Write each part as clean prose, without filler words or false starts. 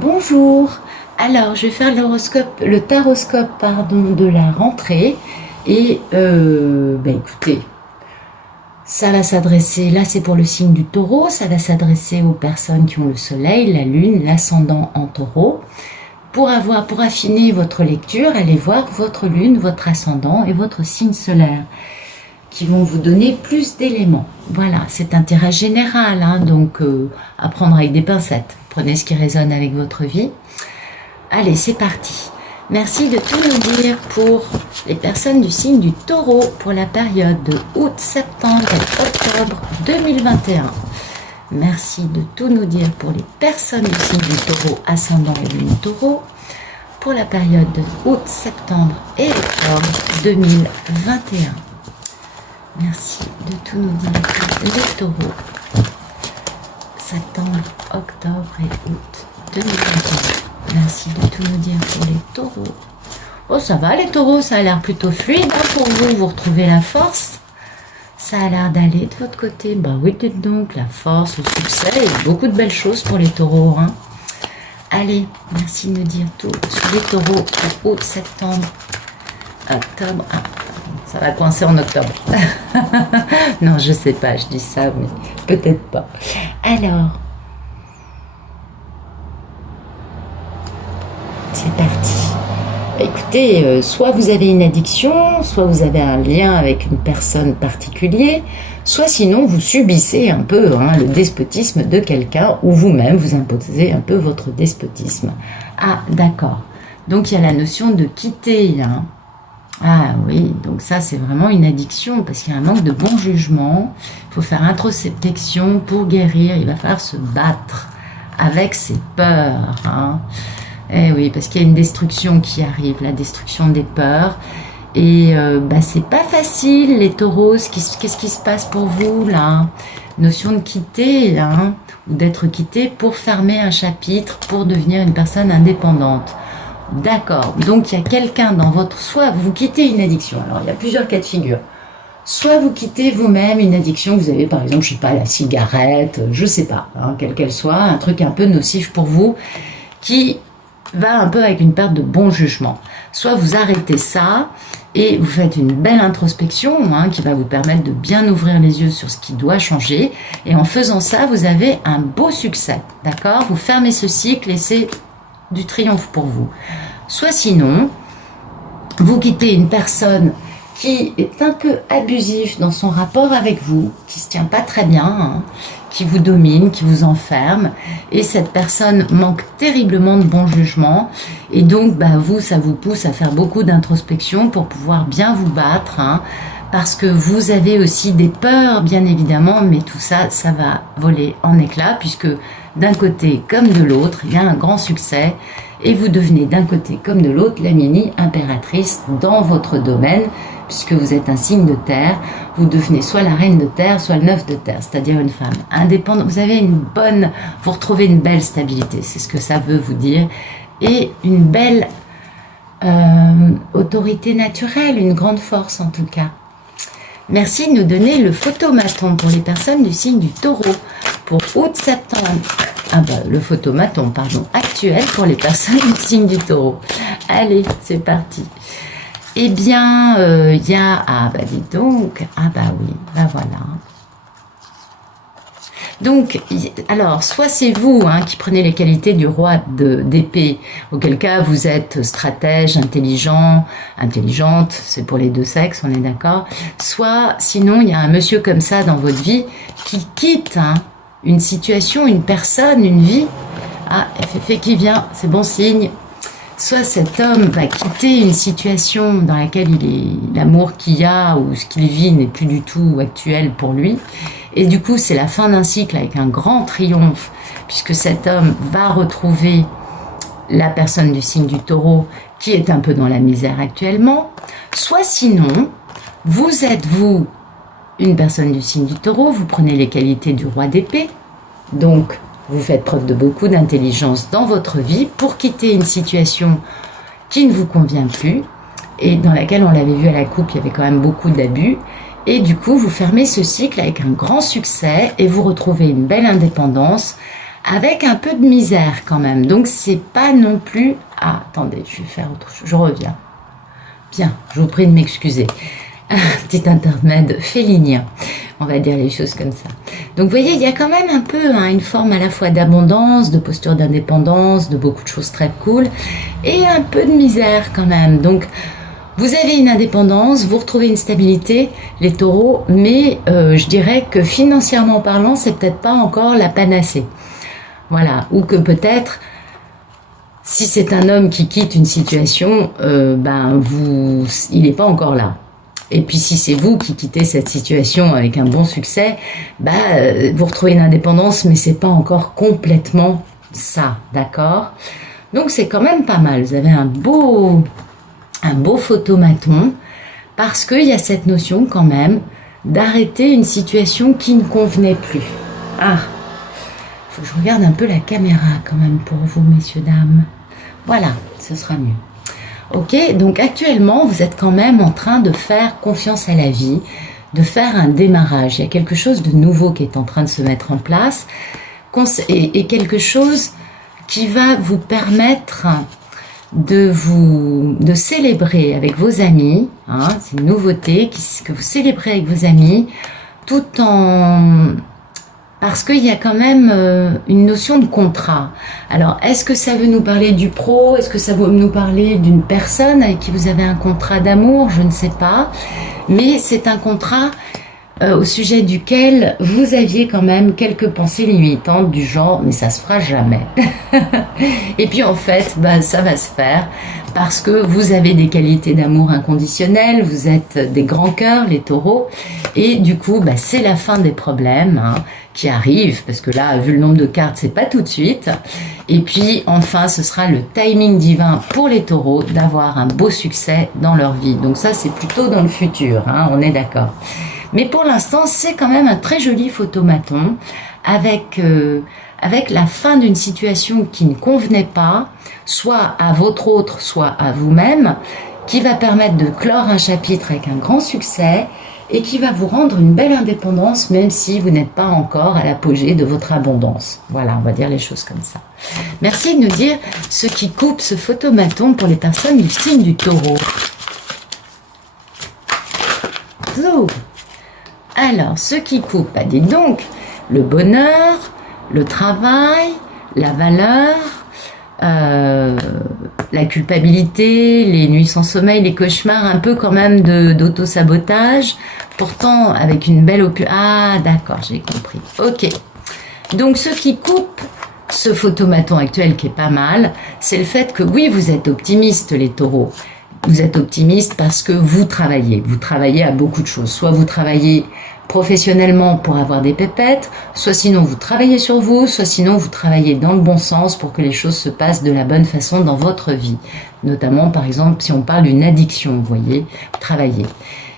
Bonjour, alors je vais faire le taroscope de la rentrée et écoutez, ça va s'adresser, là c'est pour le signe du taureau, ça va s'adresser aux personnes qui ont le soleil, la lune, l'ascendant en taureau. Pour affiner votre lecture, allez voir votre lune, votre ascendant et votre signe solaire qui vont vous donner plus d'éléments. Voilà, c'est un tirage général, donc à prendre avec des pincettes. Prenez ce qui résonne avec votre vie. Allez, c'est parti. Merci de tout nous dire pour les personnes du signe du taureau pour la période de août, septembre et octobre 2021. Merci de tout nous dire pour les personnes du signe du taureau, ascendant et lune taureau, pour la période de août, septembre et octobre 2021. Merci de tout nous dire pour les taureaux, septembre, octobre et août 2021. Merci de tout nous dire pour les taureaux. Oh, ça va les taureaux, ça a l'air plutôt fluide pour vous, vous retrouvez la force. Ça a l'air d'aller de votre côté. Bah oui, dites donc, la force, le succès et beaucoup de belles choses pour les taureaux. Allez, merci de me dire tout sur les taureaux pour août, septembre, octobre. Ça va coincer en octobre. Non, je sais pas, je dis ça, mais peut-être pas. Alors, c'est parti. Écoutez, soit vous avez une addiction, soit vous avez un lien avec une personne particulière, soit sinon vous subissez un peu le despotisme de quelqu'un ou vous-même vous imposez un peu votre despotisme. Ah, d'accord. Donc il y a la notion de quitter. Ah oui, donc ça c'est vraiment une addiction parce qu'il y a un manque de bon jugement. Il faut faire introspection pour guérir. Il va falloir se battre avec ses peurs. Eh oui, parce qu'il y a une destruction qui arrive, la destruction des peurs. Et c'est pas facile, les taureaux. Qu'est-ce qui se passe pour vous, là? Notion de quitter, ou d'être quitté pour fermer un chapitre, pour devenir une personne indépendante. D'accord. Donc, il y a quelqu'un dans votre... Soit vous quittez une addiction. Alors, il y a plusieurs cas de figure. Soit vous quittez vous-même une addiction que vous avez, par exemple, je sais pas, la cigarette, je sais pas, quelle qu'elle soit, un truc un peu nocif pour vous, qui va un peu avec une perte de bon jugement. Soit vous arrêtez ça et vous faites une belle introspection qui va vous permettre de bien ouvrir les yeux sur ce qui doit changer. Et en faisant ça, vous avez un beau succès. D'accord? Vous fermez ce cycle et c'est du triomphe pour vous. Soit sinon, vous quittez une personne qui est un peu abusive dans son rapport avec vous, qui se tient pas très bien, qui vous domine, qui vous enferme, et cette personne manque terriblement de bon jugement, et donc vous, ça vous pousse à faire beaucoup d'introspection pour pouvoir bien vous battre, parce que vous avez aussi des peurs, bien évidemment, mais tout ça, ça va voler en éclats, puisque d'un côté comme de l'autre, il y a un grand succès, et vous devenez d'un côté comme de l'autre la mini-impératrice dans votre domaine, puisque vous êtes un signe de terre, vous devenez soit la reine de terre, soit le neuf de terre, c'est-à-dire une femme indépendante. Vous avez vous retrouvez une belle stabilité, c'est ce que ça veut vous dire, et une belle autorité naturelle, une grande force en tout cas. Merci de nous donner le photomaton pour les personnes du signe du taureau pour août-septembre. Le photomaton, actuel pour les personnes du signe du taureau. Allez, c'est parti. Eh bien, il y a... dites donc. Oui, voilà. Donc, alors, soit c'est vous qui prenez les qualités du roi d'épée, auquel cas vous êtes stratège, intelligente, c'est pour les deux sexes, on est d'accord. Soit, sinon, il y a un monsieur comme ça dans votre vie qui quitte une situation, une personne, une vie. FF qui vient, c'est bon signe. Soit cet homme va quitter une situation dans laquelle l'amour qu'il y a ou ce qu'il vit n'est plus du tout actuel pour lui. Et du coup, c'est la fin d'un cycle avec un grand triomphe, puisque cet homme va retrouver la personne du signe du taureau qui est un peu dans la misère actuellement. Soit sinon, vous êtes une personne du signe du taureau, vous prenez les qualités du roi d'épée, donc vous faites preuve de beaucoup d'intelligence dans votre vie pour quitter une situation qui ne vous convient plus et dans laquelle, on l'avait vu à la coupe, il y avait quand même beaucoup d'abus. Et du coup, vous fermez ce cycle avec un grand succès et vous retrouvez une belle indépendance avec un peu de misère quand même. Donc c'est pas non plus... Ah, attendez, je vais faire autre chose, je reviens. Bien, je vous prie de m'excuser. Un petit intermède félinien, on va dire les choses comme ça. Donc vous voyez, il y a quand même un peu une forme à la fois d'abondance, de posture d'indépendance, de beaucoup de choses très cool, et un peu de misère quand même. Donc vous avez une indépendance, vous retrouvez une stabilité, les taureaux, mais je dirais que financièrement parlant, c'est peut-être pas encore la panacée. Voilà, ou que peut-être... Si c'est un homme qui quitte une situation, il n'est pas encore là. Et puis si c'est vous qui quittez cette situation avec un bon succès, vous retrouvez une indépendance, mais c'est pas encore complètement ça, d'accord? Donc c'est quand même pas mal. Vous avez un beau photomaton, parce qu'il y a cette notion quand même d'arrêter une situation qui ne convenait plus. Ah, faut que je regarde un peu la caméra quand même pour vous, messieurs, dames. Voilà, ce sera mieux. Ok, donc actuellement, vous êtes quand même en train de faire confiance à la vie, de faire un démarrage. Il y a quelque chose de nouveau qui est en train de se mettre en place et quelque chose qui va vous permettre de célébrer avec vos amis. Hein, c'est une nouveauté que vous célébrez avec vos amis, tout en... Parce qu'il y a quand même une notion de contrat. Alors, est-ce que ça veut nous parler du pro? Est-ce que ça veut nous parler d'une personne avec qui vous avez un contrat d'amour? Je ne sais pas. Mais c'est un contrat au sujet duquel vous aviez quand même quelques pensées limitantes du genre « mais ça se fera jamais ». Et puis en fait, ça va se faire parce que vous avez des qualités d'amour inconditionnel, vous êtes des grands cœurs, les taureaux, et du coup, c'est la fin des problèmes qui arrivent, parce que là, vu le nombre de cartes, c'est pas tout de suite. Et puis enfin, ce sera le timing divin pour les taureaux d'avoir un beau succès dans leur vie. Donc ça, c'est plutôt dans le futur, on est d'accord. Mais pour l'instant, c'est quand même un très joli photomaton avec la fin d'une situation qui ne convenait pas, soit à votre autre, soit à vous-même, qui va permettre de clore un chapitre avec un grand succès et qui va vous rendre une belle indépendance, même si vous n'êtes pas encore à l'apogée de votre abondance. Voilà, on va dire les choses comme ça. Merci de nous dire ce qui coupe ce photomaton pour les personnes du signe du taureau. So. Alors, ce qui coupe, dites donc, le bonheur, le travail, la valeur, la culpabilité, les nuits sans sommeil, les cauchemars, un peu quand même d'auto-sabotage, pourtant avec une belle Ah, d'accord, j'ai compris. Ok. Donc, ce qui coupe ce photomaton actuel qui est pas mal, c'est le fait que oui, vous êtes optimistes, les taureaux. Vous êtes optimiste parce que vous travaillez à beaucoup de choses. Soit vous travaillez professionnellement pour avoir des pépettes, soit sinon vous travaillez sur vous, soit sinon vous travaillez dans le bon sens pour que les choses se passent de la bonne façon dans votre vie. Notamment, par exemple, si on parle d'une addiction, vous voyez, vous travaillez.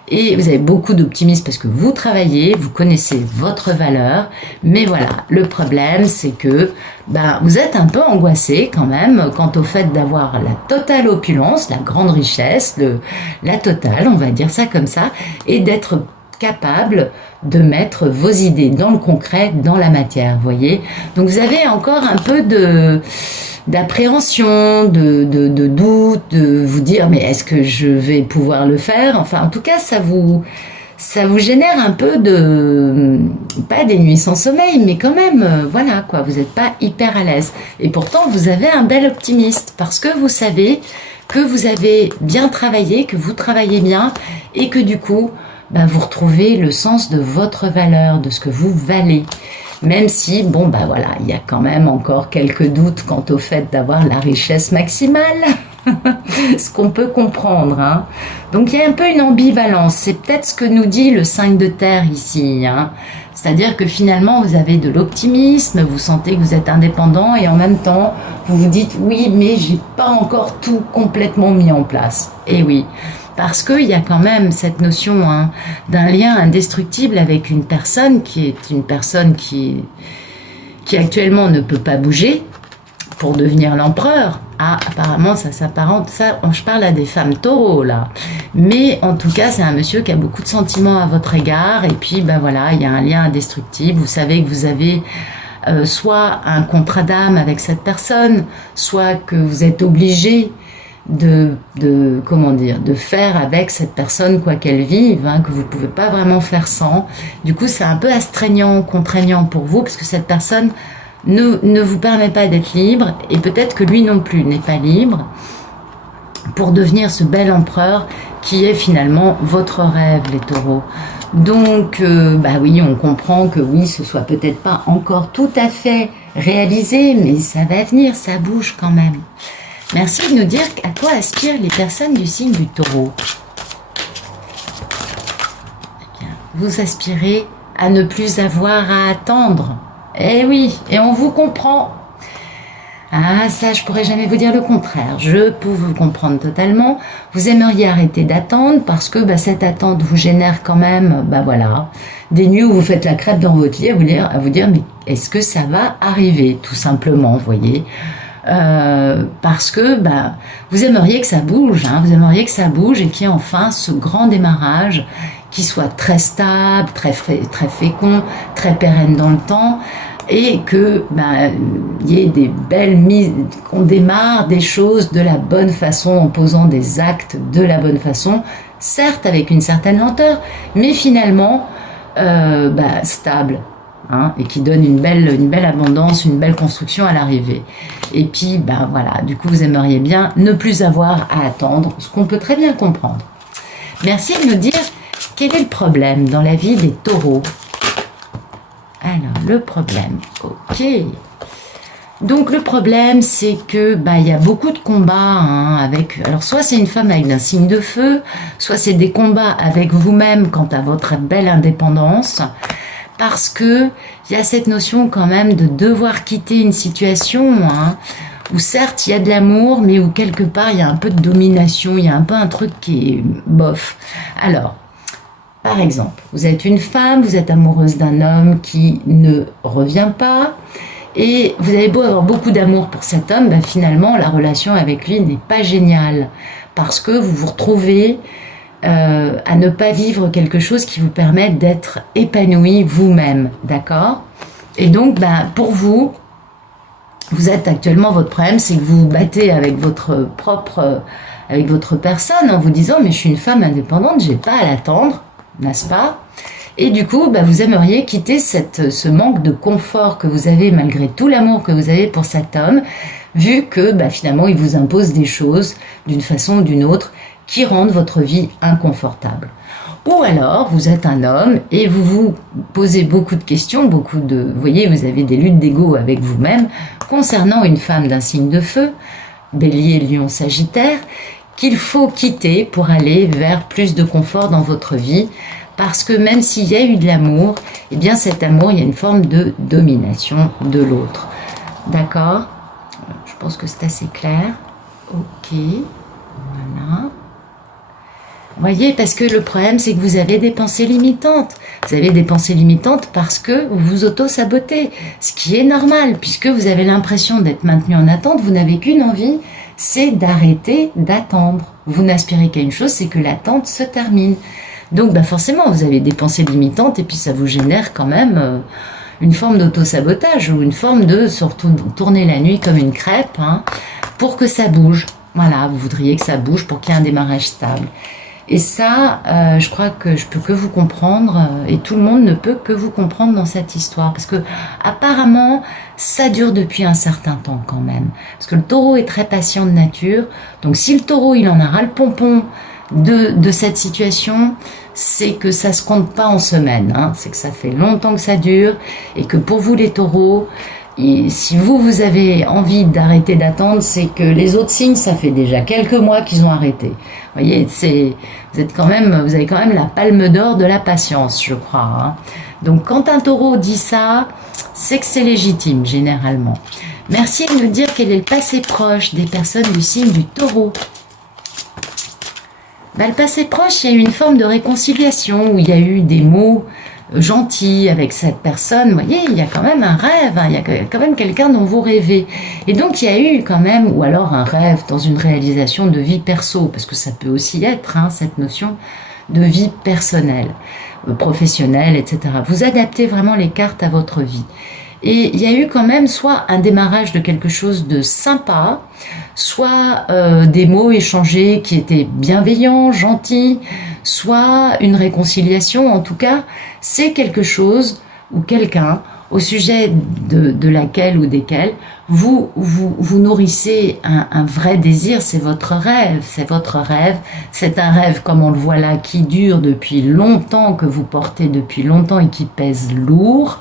Et vous avez beaucoup d'optimisme parce que vous travaillez, vous connaissez votre valeur, mais voilà, le problème c'est que vous êtes un peu angoissé quand même quant au fait d'avoir la totale opulence, la grande richesse, la totale, on va dire ça comme ça, et d'être capable de mettre vos idées dans le concret, dans la matière, vous voyez. Donc vous avez encore un peu d'appréhension, de doute, de vous dire mais est-ce que je vais pouvoir le faire? Enfin, en tout cas, ça vous génère un peu pas des nuits sans sommeil, mais quand même, voilà quoi, vous n'êtes pas hyper à l'aise. Et pourtant, vous avez un bel optimiste parce que vous savez que vous avez bien travaillé, que vous travaillez bien et que du coup, vous retrouvez le sens de votre valeur, de ce que vous valez. Même si, voilà, il y a quand même encore quelques doutes quant au fait d'avoir la richesse maximale, ce qu'on peut comprendre. Hein. Donc il y a un peu une ambivalence, c'est peut-être ce que nous dit le 5 de terre ici. Hein. C'est-à-dire que finalement vous avez de l'optimisme, vous sentez que vous êtes indépendant et en même temps vous vous dites oui mais j'ai pas encore tout complètement mis en place. Et oui. Parce qu'il y a quand même cette notion d'un lien indestructible avec une personne qui actuellement ne peut pas bouger pour devenir l'empereur. Ah, apparemment, ça s'apparente. Ça, je parle à des femmes taureaux, là. Mais en tout cas, c'est un monsieur qui a beaucoup de sentiments à votre égard. Et puis, voilà, il y a un lien indestructible. Vous savez que vous avez soit un contrat d'âme avec cette personne, soit que vous êtes obligé comment dire, de faire avec cette personne quoi qu'elle vive, hein, que vous ne pouvez pas vraiment faire sans. Du coup, c'est un peu astreignant, contraignant pour vous, parce que cette personne ne vous permet pas d'être libre, et peut-être que lui non plus n'est pas libre, pour devenir ce bel empereur qui est finalement votre rêve, les taureaux. Donc, bah oui, on comprend que oui, ce soit peut-être pas encore tout à fait réalisé, mais ça va venir, ça bouge quand même. Merci de nous dire à quoi aspirent les personnes du signe du taureau. Eh bien, vous aspirez à ne plus avoir à attendre. Eh oui, et on vous comprend. Ah, ça, je pourrais jamais vous dire le contraire. Je peux vous comprendre totalement. Vous aimeriez arrêter d'attendre parce que bah, cette attente vous génère quand même, bah voilà, des nuits où vous faites la crêpe dans votre lit à vous dire mais est-ce que ça va arriver, tout simplement, vous voyez. Parce que bah, vous aimeriez que ça bouge, hein, vous aimeriez que ça bouge et qu'il y ait enfin ce grand démarrage qui soit très stable, très fécond, très pérenne dans le temps, et que bah, y ait des belles mises, qu'on démarre des choses de la bonne façon, en posant des actes de la bonne façon, certes avec une certaine lenteur, mais finalement bah, stable. Hein, et qui donne une belle abondance, une belle construction à l'arrivée. Et puis, ben voilà, du coup, vous aimeriez bien ne plus avoir à attendre, ce qu'on peut très bien comprendre. Merci de nous dire quel est le problème dans la vie des taureaux. Alors, le problème, ok. Donc, le problème, c'est que ben, y a beaucoup de combats hein, avec... Alors, soit c'est une femme avec un signe de feu, soit c'est des combats avec vous-même quant à votre belle indépendance, parce que il y a cette notion quand même de devoir quitter une situation hein, où certes il y a de l'amour, mais où quelque part il y a un peu de domination, il y a un peu un truc qui est bof. Alors, par exemple, vous êtes une femme, vous êtes amoureuse d'un homme qui ne revient pas, et vous avez beau avoir beaucoup d'amour pour cet homme, ben finalement la relation avec lui n'est pas géniale, parce que vous vous retrouvez à ne pas vivre quelque chose qui vous permette d'être épanoui vous-même, d'accord? Et donc, ben, pour vous, vous êtes actuellement, votre problème, c'est que vous vous battez avec votre personne en vous disant, mais je suis une femme indépendante, j'ai pas à l'attendre, n'est-ce pas? Et du coup, ben, vous aimeriez quitter ce manque de confort que vous avez malgré tout l'amour que vous avez pour cet homme, vu que ben, finalement, il vous impose des choses d'une façon ou d'une autre qui rendent votre vie inconfortable. Ou alors, vous êtes un homme et vous vous posez beaucoup de questions, vous voyez, vous avez des luttes d'ego avec vous-même concernant une femme d'un signe de feu, Bélier, Lion, Sagittaire, qu'il faut quitter pour aller vers plus de confort dans votre vie, parce que même s'il y a eu de l'amour, eh bien cet amour, il y a une forme de domination de l'autre. D'accord? Je pense que c'est assez clair. Ok, voilà. Vous voyez, parce que le problème, c'est que vous avez des pensées limitantes. Vous avez des pensées limitantes parce que vous vous auto-sabotez, ce qui est normal, puisque vous avez l'impression d'être maintenu en attente, vous n'avez qu'une envie, c'est d'arrêter d'attendre. Vous n'aspirez qu'à une chose, c'est que l'attente se termine. Donc ben forcément, vous avez des pensées limitantes et puis ça vous génère quand même une forme d'auto-sabotage ou une forme de surtout tourner la nuit comme une crêpe hein, pour que ça bouge. Voilà, vous voudriez que ça bouge pour qu'il y ait un démarrage stable. Et ça, je crois que je peux que vous comprendre, et tout le monde ne peut que vous comprendre dans cette histoire, parce que apparemment, ça dure depuis un certain temps quand même. Parce que le taureau est très patient de nature, donc si le taureau il en a ras le pompon de cette situation, c'est que ça se compte pas en semaines, hein. C'est que ça fait longtemps que ça dure, et que pour vous les taureaux, et si vous avez envie d'arrêter d'attendre, c'est que les autres signes, ça fait déjà quelques mois qu'ils ont arrêté. Vous voyez, vous avez quand même la palme d'or de la patience, je crois. Hein. Donc, quand un taureau dit ça, c'est que c'est légitime, généralement. Merci de nous dire quel est le passé proche des personnes du signe du taureau. Ben, le passé proche, il y a eu une forme de réconciliation, où il y a eu des mots gentil avec cette personne, vous voyez, il y a quand même un rêve, hein, il y a quand même quelqu'un dont vous rêvez. Et donc, il y a eu quand même, ou alors un rêve dans une réalisation de vie perso, parce que ça peut aussi être, hein, cette notion de vie personnelle, professionnelle, etc. Vous adaptez vraiment les cartes à votre vie. Et il y a eu quand même soit un démarrage de quelque chose de sympa, soit des mots échangés qui étaient bienveillants, gentils, soit une réconciliation. En tout cas, c'est quelque chose ou quelqu'un au sujet de laquelle ou desquels vous nourrissez un vrai désir. C'est votre rêve, c'est votre rêve. C'est un rêve, comme on le voit là, qui dure depuis longtemps, que vous portez depuis longtemps et qui pèse lourd.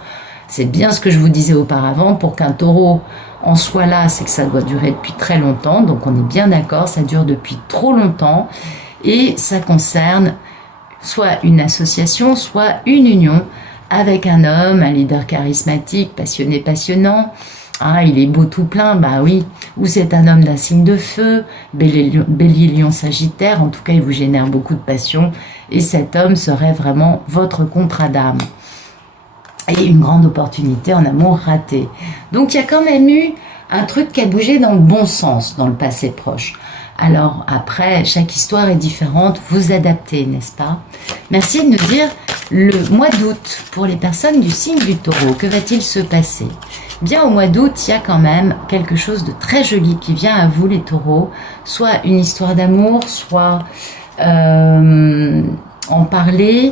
C'est bien ce que je vous disais auparavant, pour qu'un taureau en soit là, c'est que ça doit durer depuis très longtemps, donc on est bien d'accord, ça dure depuis trop longtemps, et ça concerne soit une association, soit une union avec un homme, un leader charismatique, passionné, passionnant. Ah, il est beau tout plein, bah oui. Ou c'est un homme d'un signe de feu, bélier, lion, sagittaire, en tout cas il vous génère beaucoup de passion, et cet homme serait vraiment votre contrat d'âme. Et une grande opportunité en amour ratée. Donc il y a quand même eu un truc qui a bougé dans le bon sens dans le passé proche. Alors après, chaque histoire est différente, vous adaptez, n'est-ce pas? Merci de nous dire le mois d'août pour les personnes du signe du Taureau. Que va-t-il se passer? Bien, au mois d'août, il y a quand même quelque chose de très joli qui vient à vous les Taureaux, soit une histoire d'amour, soit en parler.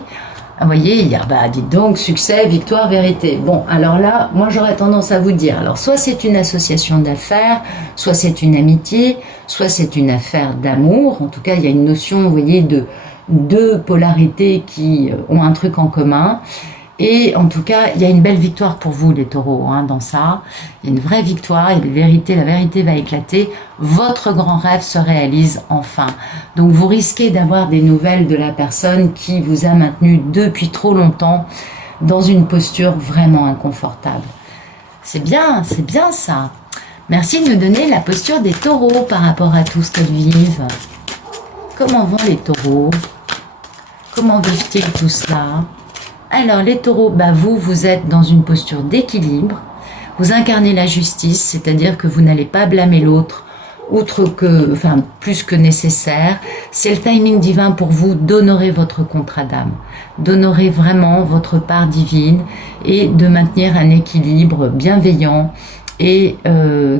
Vous voyez, il y a, bah, dites donc, succès, victoire, vérité. Bon, alors là, moi j'aurais tendance à vous dire, alors soit c'est une association d'affaires, soit c'est une amitié, soit c'est une affaire d'amour. En tout cas, il y a une notion, vous voyez, de deux polarités qui ont un truc en commun. Et en tout cas, il y a une belle victoire pour vous, les Taureaux, hein, dans ça. Il y a une vraie victoire, il y a une vérité, la vérité va éclater. Votre grand rêve se réalise enfin. Donc, vous risquez d'avoir des nouvelles de la personne qui vous a maintenu depuis trop longtemps dans une posture vraiment inconfortable. C'est bien ça. Merci de nous donner la posture des Taureaux par rapport à tout ce qu'ils vivent. Comment vont les Taureaux? Comment vivent-ils tout cela? Alors les Taureaux, bah vous êtes dans une posture d'équilibre, vous incarnez la justice, c'est-à-dire que vous n'allez pas blâmer l'autre, plus que nécessaire. C'est le timing divin pour vous d'honorer votre contrat d'âme, d'honorer vraiment votre part divine et de maintenir un équilibre bienveillant et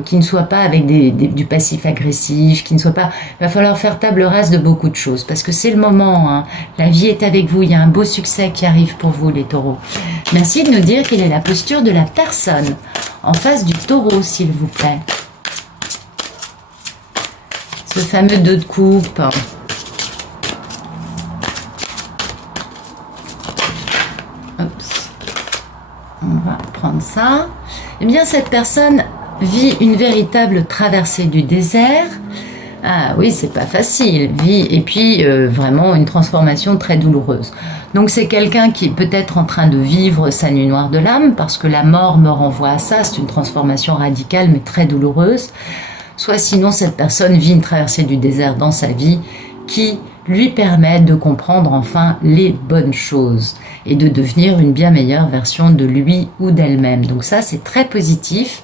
qui ne soit pas avec du passif agressif, qui ne soit pas... Il va falloir faire table rase de beaucoup de choses, parce que c'est le moment, hein. La vie est avec vous, il y a un beau succès qui arrive pour vous, les Taureaux. Merci de nous dire quelle est la posture de la personne en face du Taureau, s'il vous plaît. Ce fameux 2 de coupe. Oups. On va prendre ça. Eh bien, cette personne vit une véritable traversée du désert. Ah oui, c'est pas facile. Et puis, vraiment une transformation très douloureuse. Donc, c'est quelqu'un qui est peut-être en train de vivre sa nuit noire de l'âme, parce que la mort me renvoie à ça. C'est une transformation radicale, mais très douloureuse. Soit sinon, cette personne vit une traversée du désert dans sa vie qui lui permet de comprendre enfin les bonnes choses et de devenir une bien meilleure version de lui ou d'elle-même. Donc ça, c'est très positif.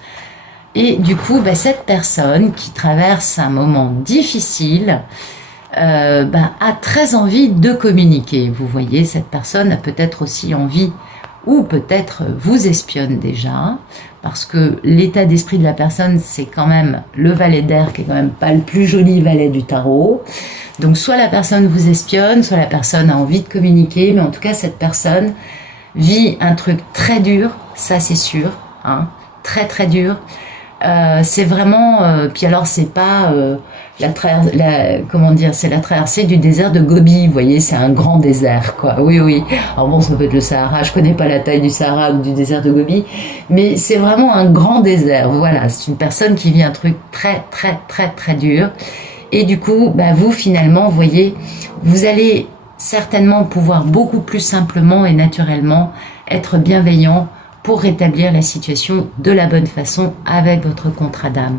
Et du coup, cette personne qui traverse un moment difficile a très envie de communiquer. Vous voyez, cette personne a peut-être aussi envie, ou peut-être vous espionne déjà, parce que l'état d'esprit de la personne, c'est quand même le valet d'air, qui est quand même pas le plus joli valet du tarot. Donc soit la personne vous espionne, soit la personne a envie de communiquer, mais en tout cas cette personne vit un truc très dur, ça c'est sûr, hein, très très dur. C'est vraiment, puis alors c'est pas c'est la traversée du désert de Gobi, vous voyez, c'est un grand désert, quoi. Oui. Alors bon, ça peut être le Sahara, je connais pas la taille du Sahara ou du désert de Gobi, mais c'est vraiment un grand désert. Voilà, c'est une personne qui vit un truc très très très très dur. Et du coup, vous finalement, vous voyez, vous allez certainement pouvoir beaucoup plus simplement et naturellement être bienveillant pour rétablir la situation de la bonne façon avec votre contrat d'âme.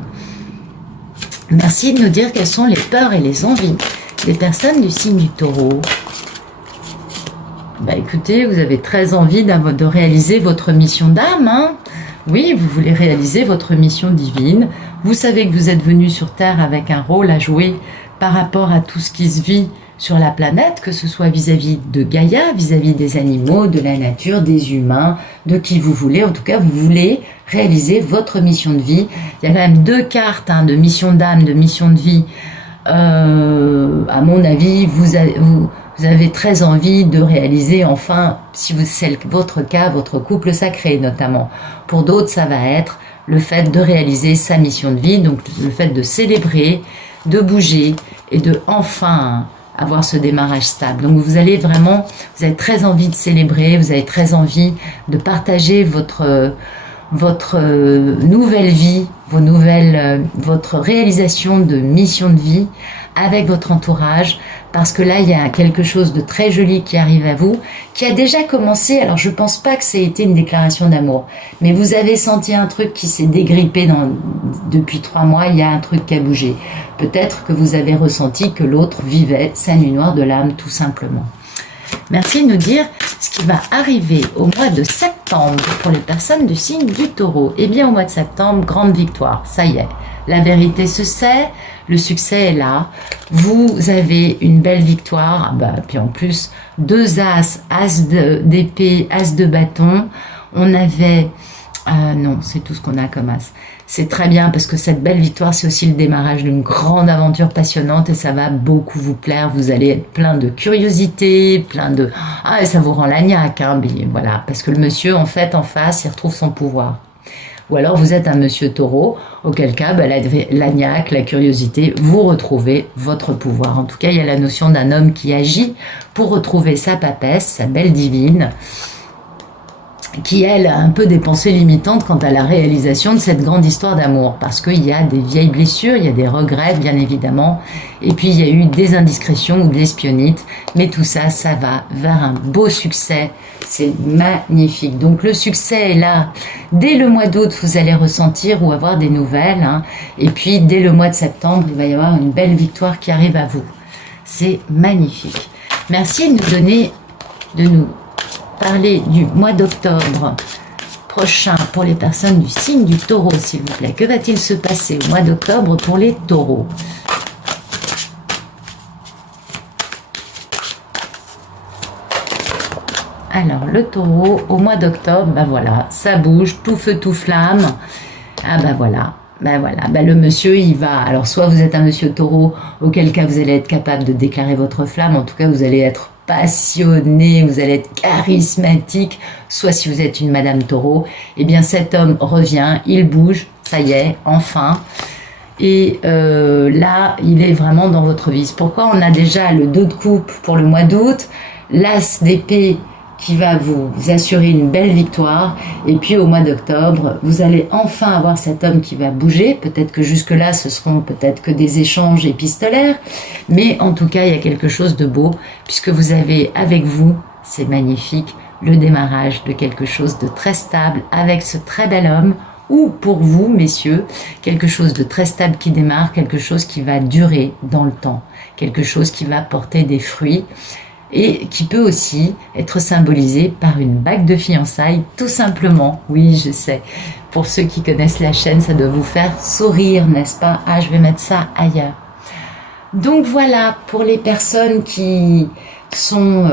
Merci de nous dire quelles sont les peurs et les envies des personnes du signe du Taureau. Écoutez, vous avez très envie de réaliser votre mission d'âme, hein. Oui, vous voulez réaliser votre mission divine. Vous savez que vous êtes venu sur Terre avec un rôle à jouer par rapport à tout ce qui se vit sur la planète, que ce soit vis-à-vis de Gaïa, vis-à-vis des animaux, de la nature, des humains, de qui vous voulez. En tout cas, vous voulez réaliser votre mission de vie. Il y a quand même 2 cartes de mission d'âme, de mission de vie. À mon avis, vous avez très envie de réaliser, enfin, si c'est votre cas, votre couple sacré notamment. Pour d'autres, ça va être le fait de réaliser sa mission de vie, donc le fait de célébrer, de bouger et de enfin avoir ce démarrage stable. Donc vous avez très envie de célébrer, vous avez très envie de partager votre nouvelle vie, votre réalisation de mission de vie avec votre entourage, parce que là, il y a quelque chose de très joli qui arrive à vous, qui a déjà commencé. Alors, je pense pas que ça ait été une déclaration d'amour, mais vous avez senti un truc qui s'est dégrippé depuis 3 mois, il y a un truc qui a bougé. Peut-être que vous avez ressenti que l'autre vivait sa nuit noire de l'âme, tout simplement. Merci de nous dire ce qui va arriver au mois de septembre pour les personnes du signe du Taureau. Eh bien, au mois de septembre, grande victoire, ça y est. La vérité se sait, le succès est là. Vous avez une belle victoire. Puis en plus, 2 as, as d'épée, as de bâton. On avait... non, c'est tout ce qu'on a comme as. C'est très bien parce que cette belle victoire, c'est aussi le démarrage d'une grande aventure passionnante et ça va beaucoup vous plaire. Vous allez être plein de curiosité, plein de... et ça vous rend l'agnac, voilà. Parce que le monsieur, en fait, en face, il retrouve son pouvoir. Ou alors vous êtes un monsieur Taureau, auquel cas, l'agnac, la curiosité, vous retrouvez votre pouvoir. En tout cas, il y a la notion d'un homme qui agit pour retrouver sa papesse, sa belle divine, qui, elle, a un peu des pensées limitantes quant à la réalisation de cette grande histoire d'amour. Parce qu'il y a des vieilles blessures, il y a des regrets, bien évidemment. Et puis, il y a eu des indiscrétions ou de l'espionnite. Mais tout ça, ça va vers un beau succès. C'est magnifique. Donc, le succès est là. Dès le mois d'août, vous allez ressentir ou avoir des nouvelles. Et puis, dès le mois de septembre, il va y avoir une belle victoire qui arrive à vous. C'est magnifique. Merci de nous parler du mois d'octobre prochain pour les personnes du signe du Taureau, s'il vous plaît. Que va-t-il se passer au mois d'octobre pour les taureaux? Alors, le taureau, au mois d'octobre, voilà, ça bouge, tout feu, tout flamme. Voilà. Le monsieur, il va... Alors, soit vous êtes un monsieur taureau, auquel cas vous allez être capable de déclarer votre flamme. En tout cas, vous allez être passionné, vous allez être charismatique. Soit si vous êtes une madame taureau, eh bien, cet homme revient, il bouge, ça y est, enfin. Et là, il est vraiment dans votre vie. Pourquoi on a déjà le 2 de coupe pour le mois d'août, l'as d'épée qui va vous assurer une belle victoire. Et puis au mois d'octobre, vous allez enfin avoir cet homme qui va bouger. Peut-être que jusque-là, ce seront peut-être que des échanges épistolaires. Mais en tout cas, il y a quelque chose de beau, puisque vous avez avec vous, c'est magnifique, le démarrage de quelque chose de très stable avec ce très bel homme. Ou pour vous, messieurs, quelque chose de très stable qui démarre, quelque chose qui va durer dans le temps. Quelque chose qui va porter des fruits. Et qui peut aussi être symbolisé par une bague de fiançailles, tout simplement. Oui, je sais, pour ceux qui connaissent la chaîne, ça doit vous faire sourire, n'est-ce pas? Je vais mettre ça ailleurs. Donc voilà, pour les personnes qui sont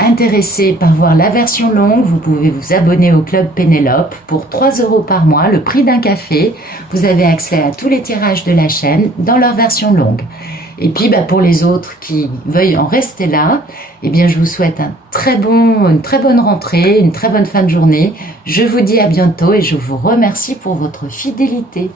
intéressées par voir la version longue, vous pouvez vous abonner au Club Pénélope pour 3 € par mois, le prix d'un café. Vous avez accès à tous les tirages de la chaîne dans leur version longue. Et puis, pour les autres qui veuillent en rester là, eh bien, je vous souhaite une très bonne rentrée, une très bonne fin de journée. Je vous dis à bientôt et je vous remercie pour votre fidélité.